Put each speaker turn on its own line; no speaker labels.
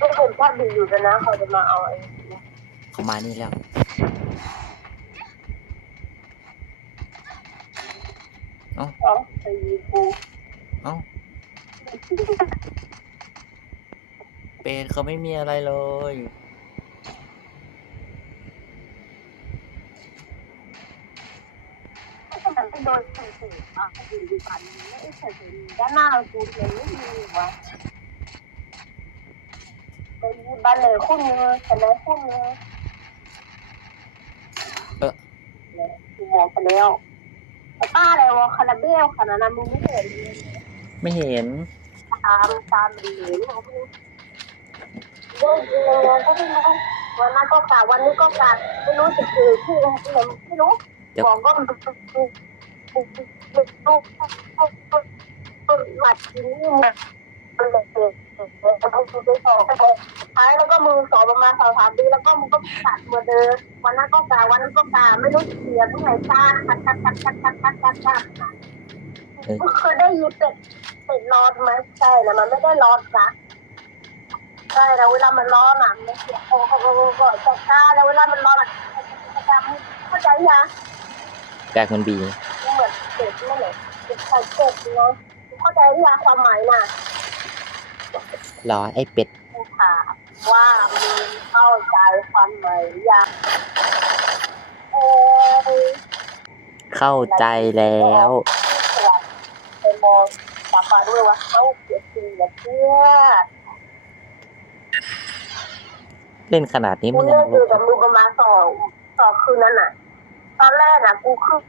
ก็เห็นภาพดีอยู่แล้วนะเขาจะมาเอาไอ้
เขามานี่แล้ว
เขาไปยิงกู
เอ้า เป็ดเขาไม่มีอะไรเลย
มันไม่โดนใส่ถุงอะอยู่ดีกันไม่ใส่ถุงด้านหน้ากูเลยไม่มีวะไปยิง บ้านเลยคุณเงยแต่ไหนคุณเงย
เออ
กูมองไปแล้วแต่ป้าอะไรวะคาราเบลขนาดนั้นมึงไม่เห็นเลย
ไม่เห็น
ตามตามดีเลยเขาพูดเรื่องจริงเลยก็ไม่รู้วันนั้นก็กาวันนี้ก็กาไม่รู้จะคือที่ไหนไม่รู้
เดี๋ยว
บอกก็มันลูกลูกลูกลูกหมัดทีนี้มันมันเลย เกิดเอไปสอบท้ายแล้วก็มือสอบประมาณสองสามปีแล้วก็มึงก็ขาดเหมือนเดิมวันนั้นก็กาวันนั้นก็กาไม่รู้เสียเมื่ไหร่จ้าคัดคัดคัดคัดคัดคัดคัดคัด
เออ
เคยได้ยินเป็ดเป็ดร้อนไหมใช่นะมันไม่ได้ร้อนนะใช่แล้วเวลามันร้อนอะมันเสียโอ้โหโอ้โหโอ้โหจัดจ้าแล้วเวลามันร้อนอะจะจำเข้าใจยัง
แบกมันบี
เหมือนเป็ดนั่นแหละเป็ดไข่เป็ดเนาะเข้าใจยังความหมายน่ะ
รอไอ้เป็ด
กูถามว่ามึงเข้าใจความหมายยังเออ
เข้าใจแล้ว
ไปมองตาฟ้าด้วยว่าเขาเสียจริงกับเพื่อน
เล่นขนาดนี้
กู
มึงยั
เลิ
ง
กอยู่กับมึงประมาณสองสองคืนนั้นน่ะ ตอนแรกอะกูคือ